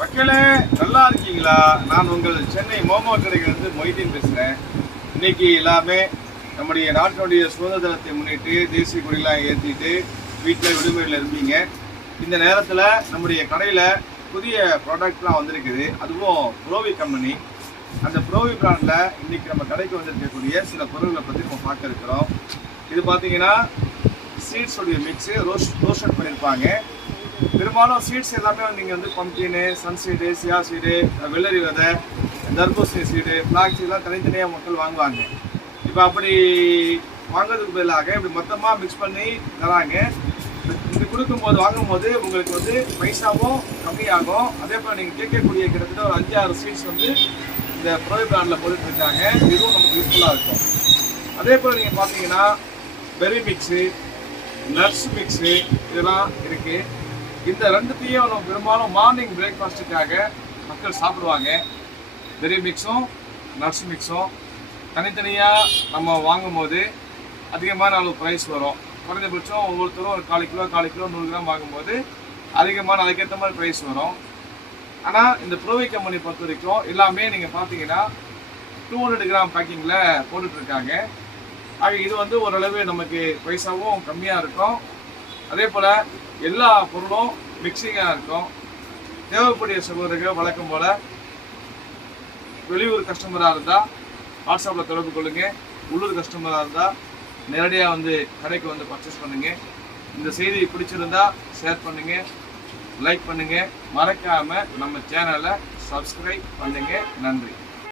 மக்களே நல்லா இருக்கீங்களா? நான் உங்கள் சென்னை மோமோ கடையிலிருந்து மொய்தீன் பேசுகிறேன். இன்னைக்கு எல்லாமே நம்முடைய நாட்டினுடைய சுதந்திர தினத்தை முன்னிட்டு தேசிய கொடியெல்லாம் ஏற்றிட்டு வீட்டில் விடுமுறையில் இருப்பீங்க. இந்த நேரத்தில் நம்முடைய கடையில் புதிய ப்ராடக்ட்லாம் வந்திருக்குது. அதுவும் ப்ரோவி கம்பெனி. அந்த ப்ரோவி பிராண்டில் இன்றைக்கி நம்ம கடைக்கு வந்திருக்கக்கூடிய சில பொருட்களை பற்றி நம்ம பார்க்க இருக்கிறோம். இது பார்த்தீங்கன்னா சீட்ஸுடைய மிக்ஸு ரோஸ்ட் பண்ணியிருப்பாங்க. பெரும்பாலும் சீட்ஸ் எல்லாமே நீங்கள் வந்து பம்கின்னு, சன்சீடு, சியா சீடு, வெள்ளரி விதை, தர்பூசணி சீடு, பிளாக் சீடெலாம் தனித்தனியாக மக்கள் வாங்குவாங்க. இப்போ அப்படி வாங்குறதுக்கு பதிலாக இப்படி மொத்தமாக மிக்ஸ் பண்ணி தராங்க. இது கொடுக்கும்போது வாங்கும்போது உங்களுக்கு வந்து பைசாவும் கம்மியாகும். அதே போல் நீங்கள் கேட்கக்கூடிய கிட்டத்தட்ட ஒரு 5-6 சீட்ஸ் வந்து இந்த ப்ரோவி பிராண்டில் போட்டுட்ருக்காங்க. இதுவும் நமக்கு யூஸ்ஃபுல்லாக இருக்கும். அதே போல் நீங்கள் பார்த்தீங்கன்னா பெரி மிக்ஸு, நட்ஸ் மிக்ஸு இதெல்லாம் இருக்குது. இந்த ரெண்டுத்தையும் நம்ம பெரும்பாலும் மார்னிங் பிரேக்ஃபாஸ்ட்டுக்காக மக்கள் சாப்பிடுவாங்க. பெரி மிக்ஸும் நட்ஸ் மிக்ஸும் தனித்தனியாக நம்ம வாங்கும்போது அதிகமான அளவு ப்ரைஸ் வரும். குறைஞ்சபட்சம் ஒவ்வொருத்தரும் ஒரு 1/4 கிலோ 100 கிராம் வாங்கும்போது அதிகமான அதுக்கேற்ற மாதிரி ப்ரைஸ் வரும். ஆனால் இந்த ப்ரோவி கம்பெனி பொறுத்த வரைக்கும் எல்லாமே நீங்கள் பார்த்தீங்கன்னா 200 கிராம் பேக்கிங்கில் போட்டுட்ருக்காங்க. ஆக இது வந்து ஓரளவு நமக்கு பைசாவும் கம்மியாக இருக்கும். அதே போல் எல்லா பொருளும் மிக்சிங்காக இருக்கும். தேவைப்படிய சகோதரர்கள் வழக்கம் போல் வெளியூர் கஸ்டமராக இருந்தால் வாட்ஸ்அப்பில் தொடர்பு கொள்ளுங்கள். உள்ளூர் கஸ்டமராக இருந்தால் நேரடியாக வந்து கடைக்கு வந்து பர்ச்சேஸ் பண்ணுங்கள். இந்த செய்தி பிடிச்சிருந்தா ஷேர் பண்ணுங்கள், லைக் பண்ணுங்கள். மறக்காமல் நம்ம சேனலை சப்ஸ்கிரைப் பண்ணுங்கள். நன்றி.